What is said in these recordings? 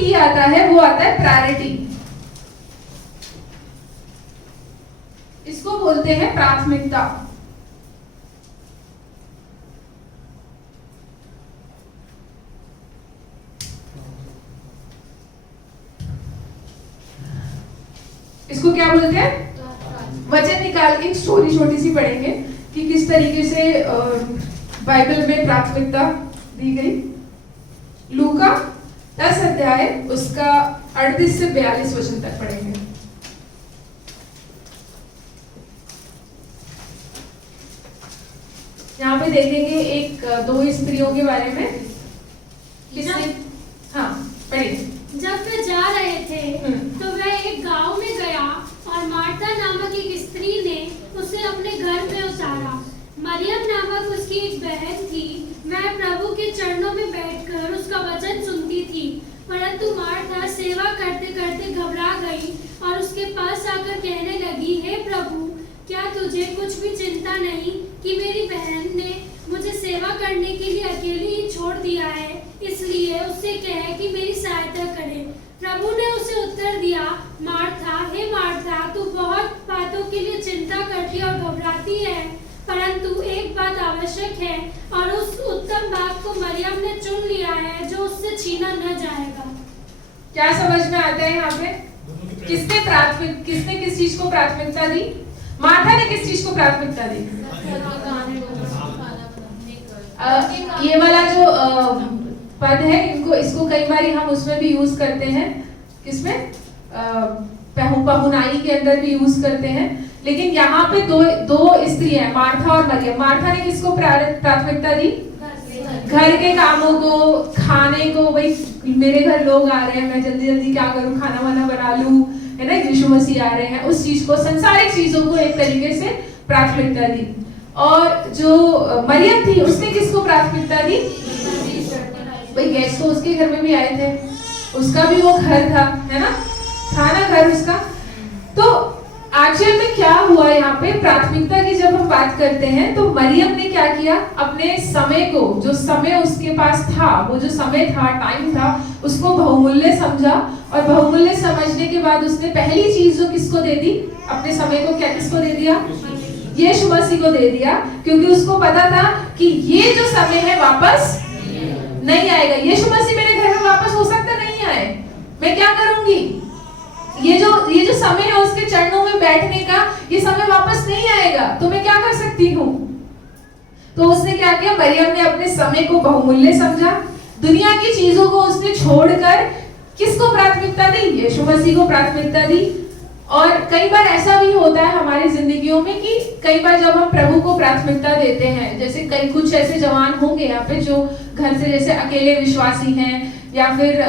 P आता है वो आता है प्रायोरिटी। इसको बोलते हैं प्राथमिकता। इसको क्या बोलते हैं? वचन निकाल के एक स्टोरी छोटी सी पढ़ेंगे कि किस तरीके से बाइबल में प्राथमिकता दी गई। लूका 10 अध्याय उसका 38 से 42 वचन तक पढ़ेंगे। यहाँ पे देखेंगे एक दो स्त्रियों के बारे में। किसने? हाँ पढ़िए। जब वे जा रहे थे तो वह एक गांव में गया और मार्था नामक एक स्त्री ने उसे अपने घर में उतारा। मरियम नामक उसकी एक बहन थी, वह प्रभु के चरणों में बैठकर उसका वचन सुनती थी। परंतु मार्था सेवा करते करते घबरा गई और उसके पास आकर कहने लगी, हे प्रभु, क्या तुझे कुछ भी चिंता नहीं कि मेरी बहन ने मुझे सेवा करने के लिए अकेली ही छोड़ दिया है? इसलिए उससे कहे कि मेरी सहायता करे। प्रभु ने उसे उत्तर दिया, मार्था, हे मार्था, तू बहुत बातों के लिए चिंता करती और घबराती है, परंतु एक बात आवश्यक है और उस उत्तम भाग को मरियम ने चुन लिया है जो उससे छीना न जाएगा। क्या समझ में आता है यहाँ पे? किसने किस चीज को प्राथमिकता दी? मार्था ने किस चीज को प्राथमिकता दी? ये वाला जो पद है, इसको कई बार हम उसमें भी यूज करते हैं। किसमें? पहुनाई के अंदर भी यूज करते हैं। लेकिन यहाँ पे दो स्त्रियां हैं, मार्था और मरियम। मार्था ने किसको प्राथमिकता दी? घर के कामों को, खाने को। भाई मेरे घर लोग आ रहे हैं, मैं जल्दी जल्दी क्या करूं, खाना वाना बना लूं, है ना, यीशु मसीह आ रहे हैं, उस चीज को, संसारिक चीजों को एक तरीके से प्राथमिकता दी। और जो मरियम थी उसने किसको प्राथमिकता दी? भाई गेस्ट तो उसके घर में भी आए थे, उसका भी वो घर था, है ना, था ना घर उसका। तो एक्चुअल में क्या हुआ यहाँ पे? प्राथमिकता की जब हम बात करते हैं तो मरियम ने क्या किया? अपने समय को, जो समय उसके पास था, वो जो समय था, टाइम था, उसको बहुमूल्य समझा। और बहुमूल्य समझने के बाद उसने पहली चीज जो किसको दे दी? अपने समय को क्या किसको दे दिया? यीशु मसीह को दे दिया। क्योंकि उसको पता था कि ये जो समय है वापस नहीं आएगा। यीशु मसीह मेरे घर में वापस हो सकता नहीं आए, मैं क्या करूंगी? ये जो समय है उसके चरणों में बैठने का, ये समय वापस नहीं आएगा, तो मैं क्या कर सकती हूँ? तो उसने क्या किया? मरियम ने अपने समय को बहुमूल्य समझा। दुनिया की चीजों को उसने छोड़कर किसको प्राथमिकता दी? यीशु मसीह को प्राथमिकता दी। और कई बार ऐसा भी होता है हमारी जिंदगियों में कि कई बार जब हम प्रभु को प्राथमिकता देते हैं, जैसे कुछ ऐसे जवान होंगे यहाँ पे जो घर से जैसे अकेले विश्वासी हैं, या फिर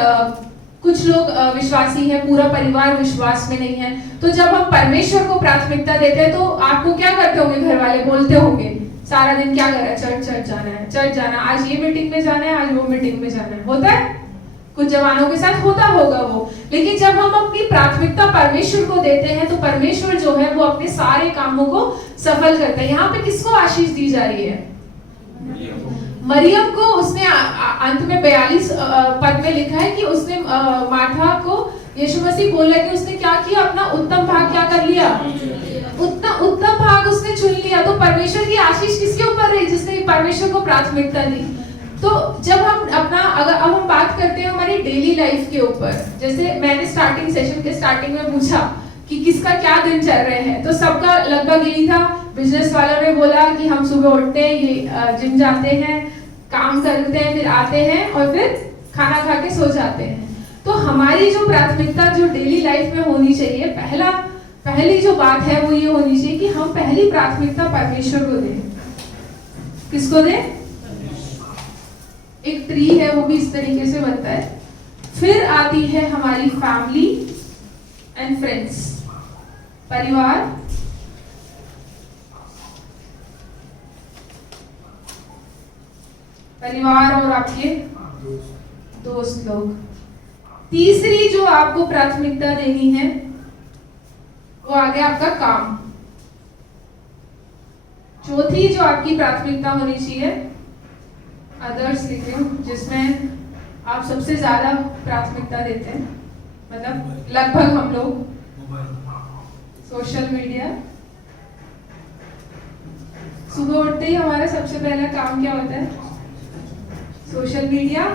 कुछ लोग विश्वासी हैं, पूरा परिवार विश्वास में नहीं है। तो जब हम परमेश्वर को प्राथमिकता देते हैं तो आपको क्या करते होंगे? घर वाले बोलते होंगे सारा दिन, क्या कर रहा है? चर्च जाना है, चर्च जाना, आज ये मीटिंग में जाना है, आज वो मीटिंग में जाना है। होता है कुछ जवानों के साथ, होता होगा वो। लेकिन जब हम अपनी प्राथमिकता परमेश्वर को देते हैं तो परमेश्वर जो है वो अपने सारे कामों को सफल करता है। यहाँ पे किसको आशीष दी जा रही है? मरियम को। उसने अंत में 42 पद में लिखा है कि उसने मार्था को यीशु मसीह बोला कि उसने क्या किया? अपना उत्तम भाग क्या कर लिया? उत्तम भाग उसने चुन लिया। तो परमेश्वर की आशीष किसके ऊपर रही? जिसने परमेश्वर को प्राथमिकता दी। तो जब हम अब हम बात करते हैं हमारी डेली लाइफ के ऊपर, जैसे मैंने सेशन के स्टार्टिंग में पूछा कि किसका क्या दिन चल रहे हैं, तो सबका लगभग यही था। बिजनेस वालों ने बोला कि हम सुबह उठते हैं, ये जिम जाते हैं, काम करते हैं, फिर आते हैं और फिर खाना खा के सो जाते हैं। तो हमारी जो प्राथमिकता जो डेली लाइफ में होनी चाहिए, पहली जो बात है वो ये होनी चाहिए कि हम पहली प्राथमिकता परमेश्वर को दें। किसको दें? एक ट्री है वो भी इस तरीके से बनता है। फिर आती है हमारी फैमिली एंड फ्रेंड्स, परिवार और आपके दोस्त लोग। तीसरी जो आपको प्राथमिकता देनी है वो आ गया आपका काम। चौथी जो आपकी प्राथमिकता होनी चाहिए, अदर्स लिख रही हूं, जिसमें आप सबसे ज्यादा प्राथमिकता देते हैं? मतलब लगभग हम लोग सोशल मीडिया। सुबह उठते ही हमारा सबसे पहला काम क्या होता है? सोशल मीडिया,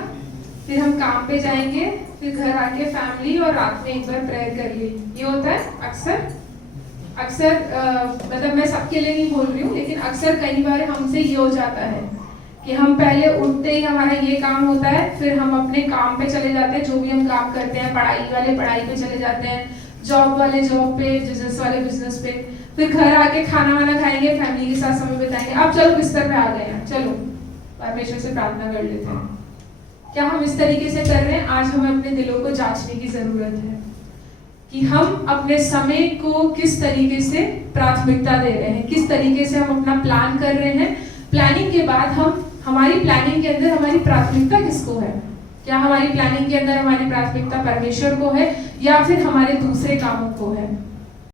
फिर हम काम पे जाएंगे, फिर घर आके फैमिली और रात में एक बार प्रेयर कर ली। ये होता है अक्सर मतलब मैं सबके लिए नहीं बोल रही हूँ, लेकिन अक्सर कई बार हमसे ये हो जाता है कि हम पहले उठते ही हमारा ये काम होता है, फिर हम अपने काम पे चले जाते हैं, जो भी हम काम करते हैं, पढ़ाई वाले पढ़ाई पे चले जाते हैं, जॉब वाले जॉब पे, बिजनेस वाले बिजनेस पे, फिर घर आके खाना वाना खाएंगे, फैमिली के साथ समय बिताएंगे। अब चलो बिस्तर पे आ गए हैं, चलो परमेश्वर से प्रार्थना कर लेते हैं। क्या हम इस तरीके से कर रहे हैं? आज हमें अपने दिलों को जांचने की जरूरत है कि हम अपने समय को किस तरीके से प्राथमिकता दे रहे हैं, किस तरीके से हम अपना प्लान कर रहे हैं। प्लानिंग के बाद हम हमारी प्लानिंग के अंदर हमारी प्राथमिकता किसको है? क्या हमारी प्लानिंग के अंदर हमारी प्राथमिकता परमेश्वर को है या फिर हमारे दूसरे कामों को है?